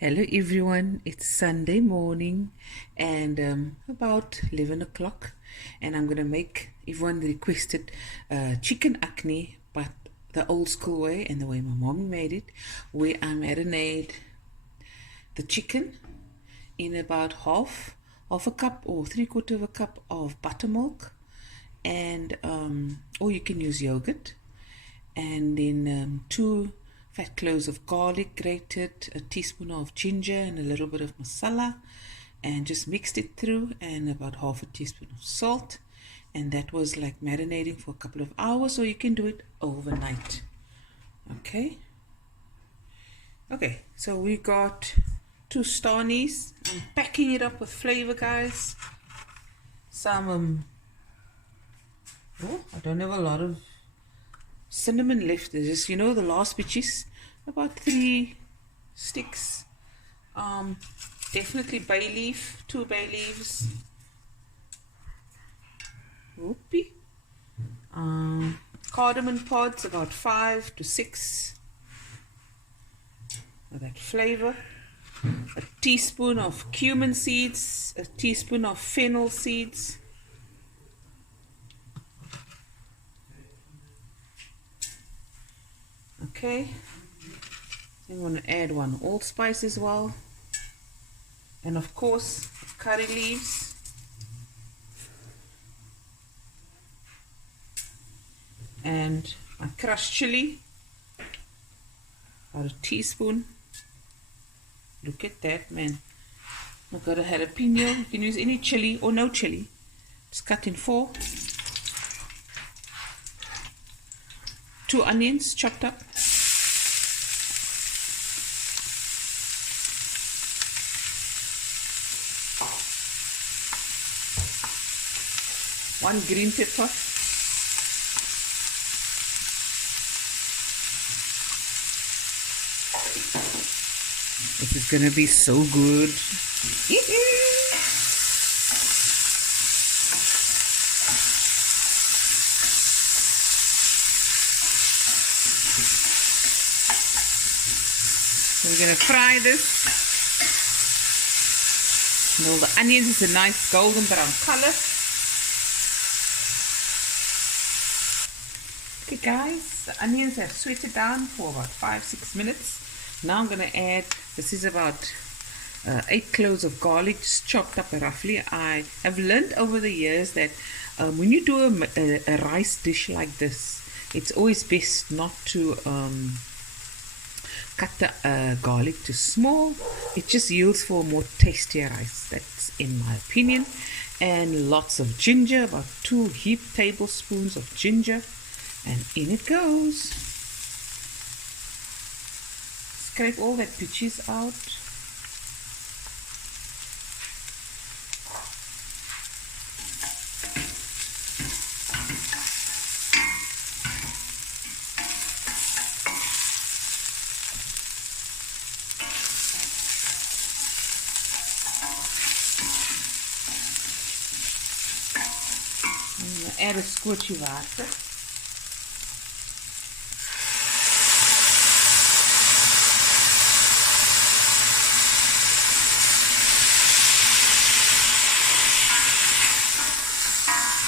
Hello everyone, it's Sunday morning and about 11 o'clock, and I'm gonna make everyone requested chicken acne, but the old school way and the way my mom made it, where I marinate the chicken in about half a cup or 3/4 of a cup of buttermilk, and or you can use yogurt, and then two fat cloves of garlic grated, a teaspoon of ginger, and a little bit of masala, and just mixed it through, and about half a teaspoon of salt. And that was like marinating for a couple of hours, or you can do it overnight. Okay, so we got two stonies. I'm packing it up with flavor, guys. Some I don't have a lot of cinnamon left. There's just, the last bitches, about 3 sticks. Definitely bay leaf, 2 bay leaves. Whoopie. Cardamom pods, about 5 to 6 for that flavor. A teaspoon of cumin seeds, a teaspoon of fennel seeds. Okay, I'm going to add 1 allspice as well, and of course curry leaves, and my crushed chili, about a teaspoon. Look at that, man. I've got a jalapeno. You can use any chili or no chili. It's cut in 4. 2 onions chopped up. 1 green pepper. This is gonna be so good. So we're gonna fry this until the onions is a nice golden brown color. Okay guys, the onions have sweated down for about 5-6 minutes. Now I'm going to add, this is about 8 cloves of garlic, just chopped up roughly. I have learned over the years that when you do a rice dish like this, it's always best not to cut the garlic too small. It just yields for a more tastier rice. That's in my opinion. And lots of ginger, about 2 heaped tablespoons of ginger. And in it goes. Scrape all that pitches out. And add a squirty water.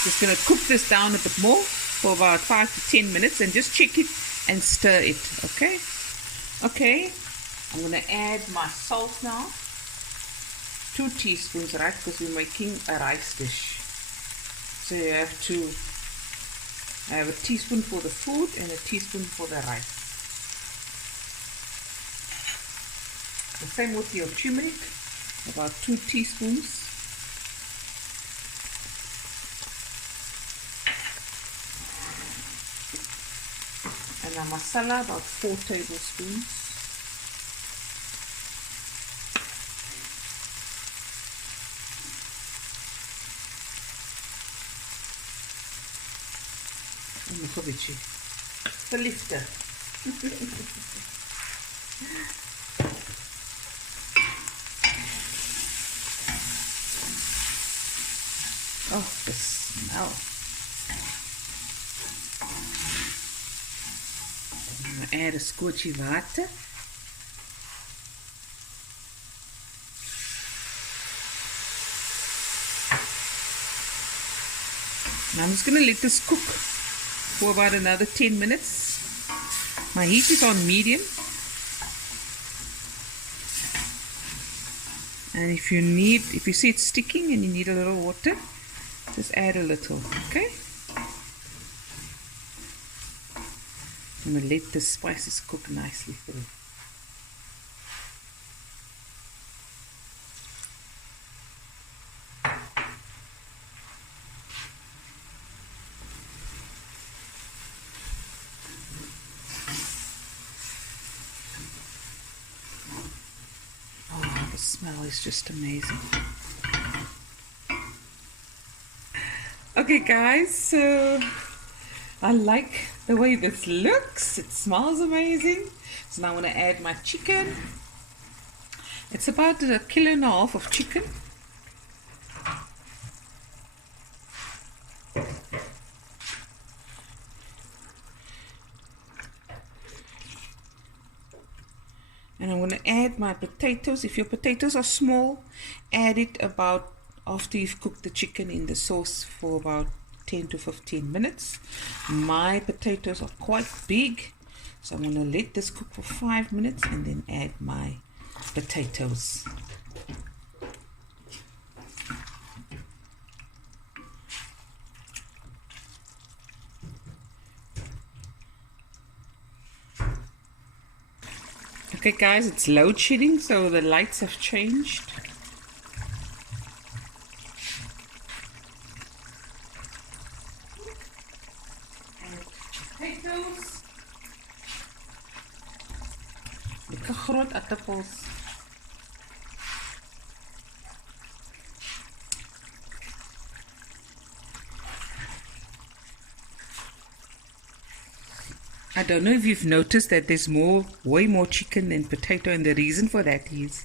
Just going to cook this down a bit more for about 5 to 10 minutes and just check it and stir it. Okay, I'm going to add my salt now. 2 teaspoons, right, because we're making a rice dish. So you have to have a teaspoon for the food and a teaspoon for the rice. The same with your turmeric, about 2 teaspoons. And the masala, about 4 tablespoons. En nog een beetje verliefde. Oh, the smell. Add a squirty water. Now I'm just going to let this cook for about another 10 minutes. My heat is on medium. And if you see it's sticking and you need a little water, just add a little, okay? I'm going to let the spices cook nicely through. Oh, the smell is just amazing. Okay guys, so I like the way this looks. It smells amazing. So now I'm going to add my chicken. It's about 1.5 kilos of chicken. And I'm going to add my potatoes. If your potatoes are small, add it about after you've cooked the chicken in the sauce for about 10 to 15 minutes. My potatoes are quite big, so I'm going to let this cook for 5 minutes and then add my potatoes. Okay guys, it's load shedding, so the lights have changed. Potatoes. Lekker groot aardappels. I don't know if you've noticed that there's way more chicken than potato, and the reason for that is,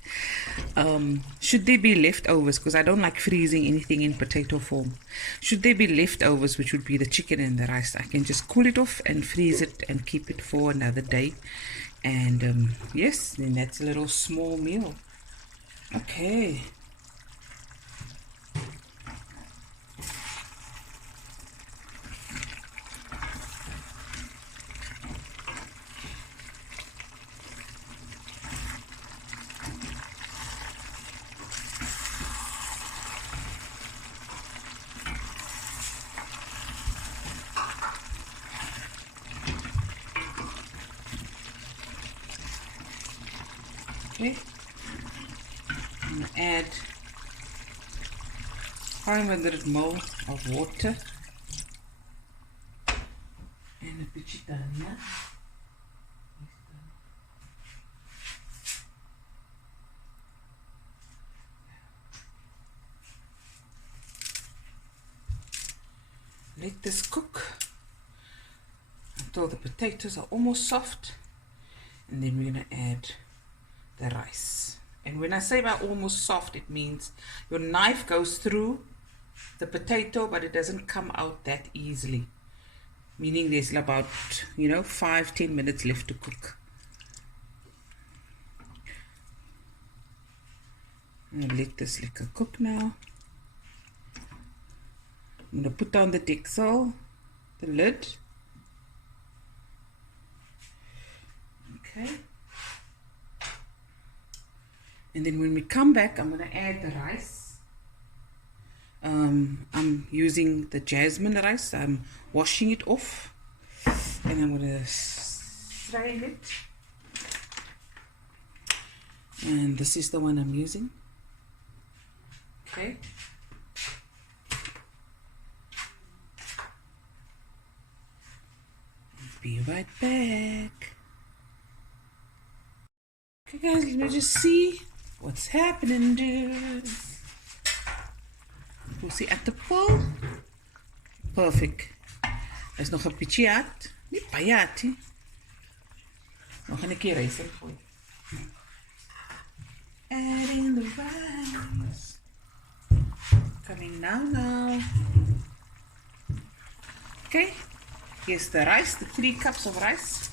should there be leftovers, because I don't like freezing anything in potato form. Should there be leftovers, which would be the chicken and the rice, I can just cool it off and freeze it and keep it for another day. And yes, then that's a little small meal. Okay. Okay, I'm going to add 500 ml of water and a beetje dhania. Let this cook until the potatoes are almost soft, and then we're going to add the rice. And when I say by almost soft, it means your knife goes through the potato, but it doesn't come out that easily, meaning there's about 5-10 minutes left to cook. I'm gonna let this liquor cook now. I'm gonna put down the deksel, the lid. Okay. And then when we come back, I'm going to add the rice. I'm using the jasmine rice. I'm washing it off. And I'm going to strain it. And this is the one I'm using. Okay. Be right back. Okay guys, let me just see what's happening, dude. Hoe is die aardappel? Perfect. Is nog 'n bietjie hard. Nie baie hard nie. Nog 'n keer rys ingooi. Adding the rice. Coming now. Okay. Here's the rice, the 3 cups of rice.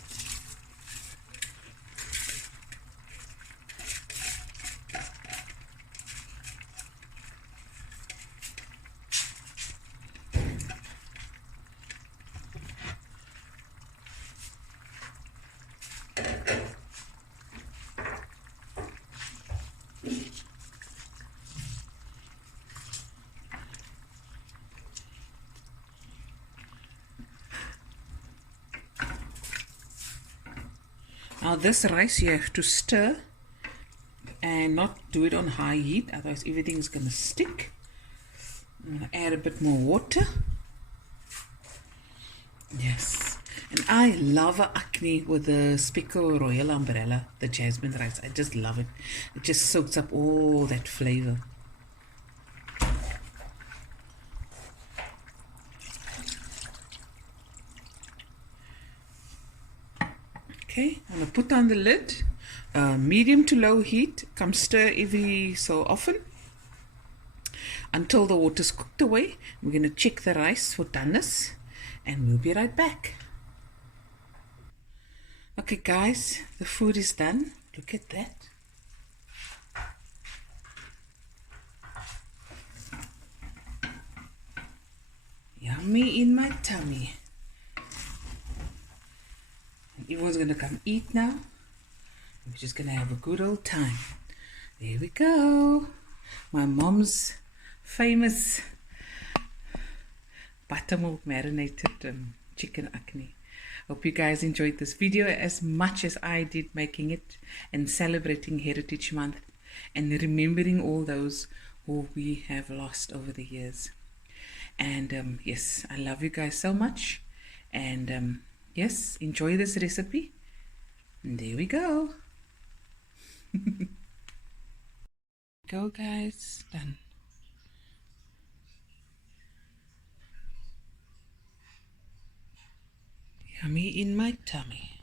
Now this rice you have to stir and not do it on high heat, otherwise everything's gonna stick. I'm gonna add a bit more water. Yes, and I love a Ahkni with the speckle royal umbrella, the jasmine rice. I just love it. It just soaks up all that flavor. Okay, I'm gonna put on the lid, medium to low heat. Come stir every so often until the water's cooked away. We're gonna check the rice for doneness, and we'll be right back. Okay guys, the food is done. Look at that. Yummy in my tummy. And everyone's gonna come eat now. We're just gonna have a good old time. There we go. My mom's famous buttermilk marinated chicken Ahkni. Hope you guys enjoyed this video as much as I did making it and celebrating Heritage Month and remembering all those who we have lost over the years. And yes, I love you guys so much. And yes, enjoy this recipe. And there we go. Go guys, done. Yummy in my tummy.